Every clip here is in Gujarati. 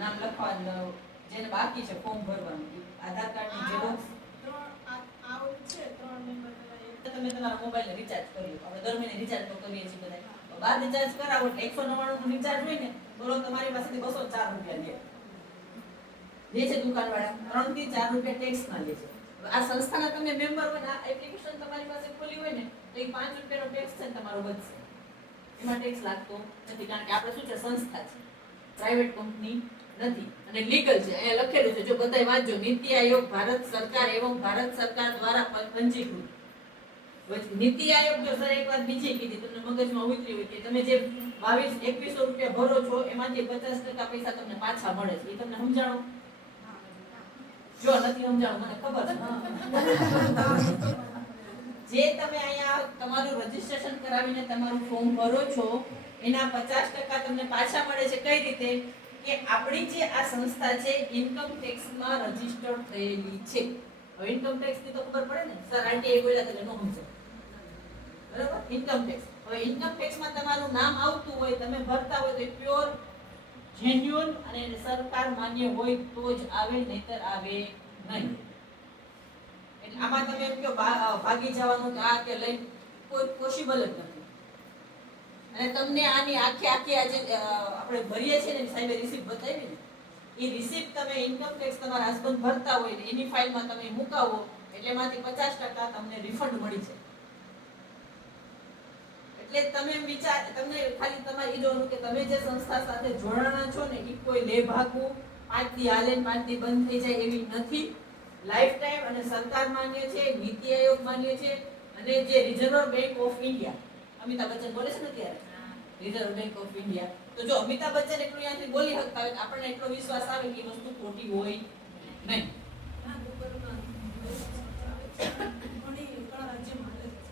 નામ લખવાનું, જેને બાકી છે ફોર્મ ભરવાનું, આધાર કાર્ડની ઝેરોક્સ તમે તમારા મોબાઈલને રિચાર્જ કરી લો. આપણે દર મહિને રિચાર્જ તો કરીએ છીએ બધા. 12 રિચાર્જ કરાવો એટલે 199 નું રિચાર્જ હોય ને તો તમારી પાસેથી 204 રૂપિયા લે છે દુકાનવાળા. 3 થી 4 રૂપિયા ટેક્સ ના લે છે. આ સંસ્થાના તમે મેમ્બર હોય ને, આ એપ્લિકેશન તમારી પાસે ખોલી હોય ને તો એ 5 રૂપિયાનો ટેક્સ છે ને તમારો બચશે. એમાં ટેક્સ લાગતો નથી, કારણ કે આપણે શું છે, સંસ્થા છે, પ્રાઇવેટ કંપની નથી અને લીગલ છે. અહીંયા લખેલું છે, જો બધાય વાંચજો, નીતિ આયોગ ભારત સરકાર એવં ભારત સરકાર દ્વારા પંજીકૃત. નીતિ આયોગ, જો સર એક વાત બીજી કીધી તમને મગજમાં ઉતરી હોય કે તમે જે 2200-2100 રૂપિયા ભરો છો એમાંથી 50% પૈસા તમને પાછા મળે છે. એ તમને સમજાણો? જો નથી સમજાણો મને ખબર છે. જે તમે અહીંયા તમારું રજીસ્ટ્રેશન કરાવીને તમારું ફોર્મ ભરો છો એના 50% તમને પાછા મળે છે. કઈ રીતે? કે આપણી જે આ સંસ્થા છે ઇન્કમ ટેક્સ માં રજીસ્ટર્ડ થયેલી છે. હવે ઇન્કમ ટેક્સ ની તો ખબર પડે ને, સર આરટીઆઈ બોલ્યા એટલે નો સમજો. બરાબર? Income tax. હવે ઇન્કમ ટેક્સ માં તમારું નામ આવતું હોય, તમે ભરતા હોય તો એ પ્યોર જેન્યુઅલ અને સરકાર માન્ય હોય તો જ આવે, નહીતર આવે નહીં. એટલે આમાં તમે એમ કહો ભાગી જવાનું કે આ કે લઈ, કોઈ પોસિબલ જ નથી. અને તમને આની આખી આજે આપણે ભરીએ છીએ ને સાહેબે રિસીપ્ટ બતાવી ને, એ રિસીપ્ટ તમે ઇન્કમ ટેક્સ તમારા હસબન્ડ ભરતા હોય ને એની ફાઇલમાં તમે મુકાવો એટલે એમાંથી 50% તમને રિફંડ મળી છે. એટલે તમે વિચાર, તમને ખાલી તમારે ઈ જોવાનું કે તમે જે સંસ્થા સાથે જોડાણા છો ને એ કોઈ લેભાગુ 5 દી હાલે 5 દી બંધ થઈ જાય એવી નથી. લાઈફ ટાઈમ અને સરકાર માન્ય છે, નીતિ આયોગ માન્ય છે અને જે reserve bank of India, Amitabh Bachchan બોલે છે ને ત્યારે, રિઝર્વ બેંક ઓફ ઇન્ડિયા. તો જો અમિતાભ બચ્ચન એટલું ત્યાંથી બોલી શકતા હોય આપણને એટલો વિશ્વાસ આવે કે એ વસ્તુ ખોટી હોય નહીં.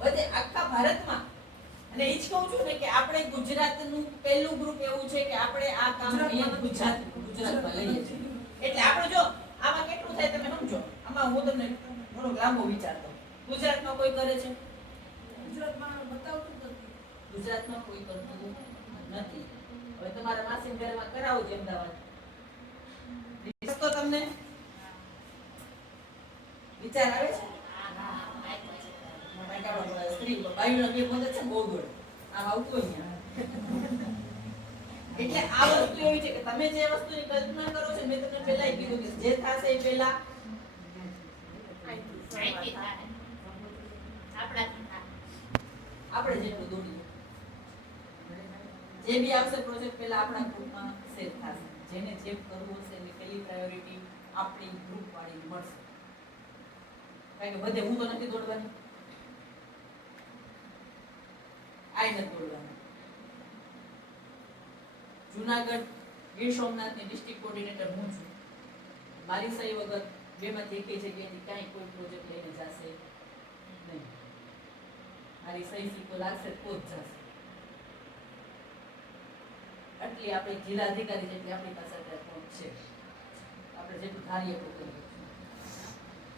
બધે આખા ભારતમાં. અને એ જ કહું છું ને કે આપણે ગુજરાતનું પહેલું ગ્રુપ એવું છે કે આપણે આ કામ અહીંયા ગુજરાતમાં લઈએ છીએ. એટલે આપણે જો આમાં કેટલું થાય તમે સમજો. આમાં હું તમને ઘણો લાંબો વિચારતો. ગુજરાતમાં કોઈ કરે છે? ગુજરાતમાં બતાવતું નથી. ગુજરાતમાં કોઈ કરતું નથી. હવે તમારા માસીના ઘરમાં કરાવો છે અમદાવાદ. તો તમને વિચાર આવે છે? સ્ત્રી બાયુનો બે મદદ છે બહુ દોડ આમ આવતું હોય. એટલે આ વસ્તુ એવી છે કે તમે જે વસ્તુની કલ્પના કરો છો, મેં તમને પહેલા કીધું કે જે થશે એ પહેલા આપણે જેટલું દોડીએ, જે બી આવશે પ્રોજેક્ટ પહેલા આપણા ગ્રુપમાં શેર થશે. જેને જે કરવું હશે એની પહેલી પ્રાયોરિટી આપણી ગ્રુપ વાળી મળશે. કારણ કે બધે હું તો નથી દોડવાની, આઈ નથી દોડવાની. જુનાગઢ ગીર સોમનાથની ડિસ્ટ્રિક્ટ કોઓર્ડિનેટર હું છું. મારી સહી વગર બેમાંથી એકેય જગ્યાએથી કાંઈ કોઈ પ્રોજેક્ટ લઈને જશે નહીં. મારી સહી સિક્કો લાગશે તો જ જશે. આટલી આપણે જિલ્લા અધિકારી જેટલી આપણી પાસે અત્યારે પહોંચ છે. આપણે જેટલું ધારીએ એટલું કરીએ.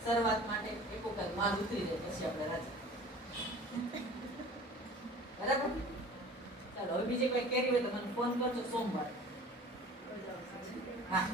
શરૂઆત માટે એક વખત માલ ઉતરી જાય પછી આપણે રાજા. બરાબર? ચાલો હવે બીજી કોઈ કેરી હોય તો મને ફોન કરજો સોમવારે. હા.